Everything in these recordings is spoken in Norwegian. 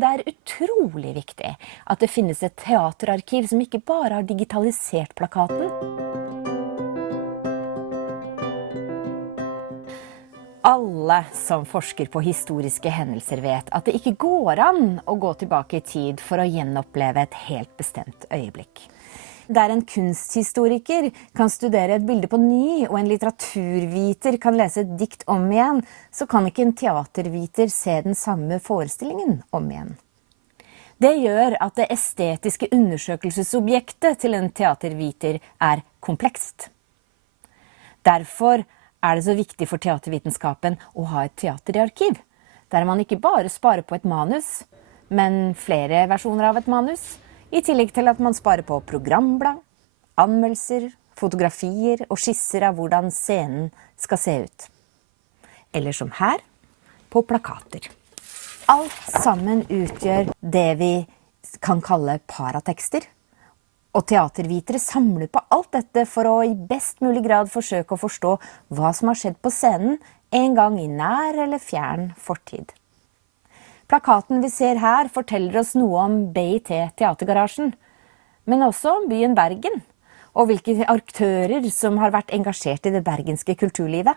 Det er utrolig viktig at det finnes et teaterarkiv som ikke bare har digitalisert plakaten. Alle som forsker på historiske hendelser vet at det ikke går an å gå tilbake i tid for å gjenoppleve et helt bestemt øyeblikk. Der en kunsthistoriker kan studere et bilde på ny, og en litteraturviter kan lese et dikt om igjen, så kan ikke en teaterviter se den samme forestillingen om igjen. Det gjør at det estetiske undersøkelsesobjektet til en teaterviter er komplekst. Derfor er det så viktig for teatervitenskapen å ha et teaterarkiv, der man ikke bare sparer på et manus, men flere versjoner av et manus, i tillegg til at man sparer på programblad, anmeldelser, fotografier og skisser av hvordan scenen skal se ut. Eller som her, på plakater. Alt sammen utgjør det vi kan kalle paratekster. Og teatervitere samler på alt dette for å i best mulig grad forsøke å forstå hva som har skjedd på scenen en gang i nær eller fjern fortid. Plakaten vi ser her forteller oss noe om BIT Teatergarasjen, men også om byen Bergen, og hvilke aktører som har vært engasjert i det bergenske kulturlivet.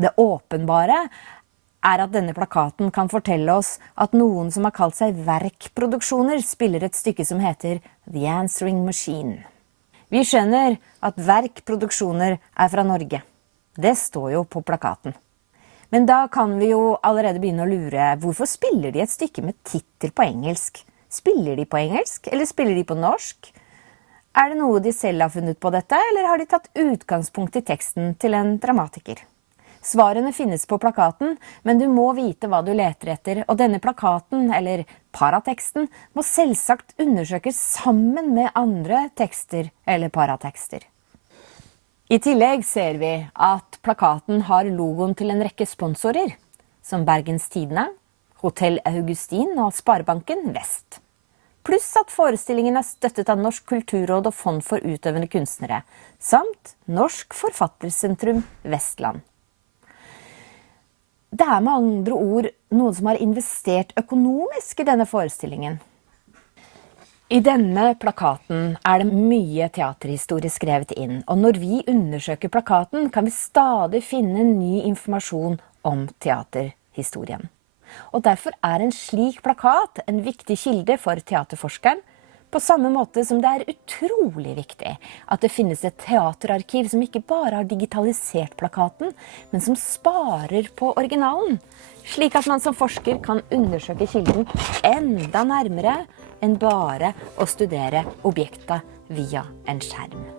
Det åpenbare er at denne plakaten kan fortelle oss at noen som har kalt seg Verk-produksjoner spiller et stykke som heter The Answering Machine. Vi skjønner at Verk-produksjoner er fra Norge. Det står jo på plakaten. Men da kan vi jo allerede begynne å lure, hvorfor spiller de et stykke med titel på engelsk? Spiller de på engelsk, eller spiller de på norsk? Er det noe de selv har funnet på dette, eller har de tatt utgangspunkt i teksten til en dramatiker? Svarene finnes på plakaten, men du må vite hva du leter etter, og denne plakaten, eller parateksten, må selvsagt undersøkes sammen med andre tekster eller paratekster. I tillegg ser vi at plakaten har logoen til en rekke sponsorer, som Bergens Tidende, Hotell Augustin og Sparebanken Vest. Pluss at forestillingen er støttet av Norsk kulturråd og Fond for utøvende kunstnere, samt Norsk Forfattersentrum Vestland. Det er med andre ord noen som har investert økonomisk i denne forestillingen. I denne plakaten er det mye teaterhistorie skrevet inn, og når vi undersøker plakaten kan vi stadig finne ny informasjon om teaterhistorien. Og derfor er en slik plakat en viktig kilde for teaterforskeren, på samme måte som det er utrolig viktig at det finnes et teaterarkiv som ikke bare har digitalisert plakaten, men som sparer på originalen, slik at man som forsker kan undersøke kilden enda nærmere enn bare å studere objektet via en skjerm.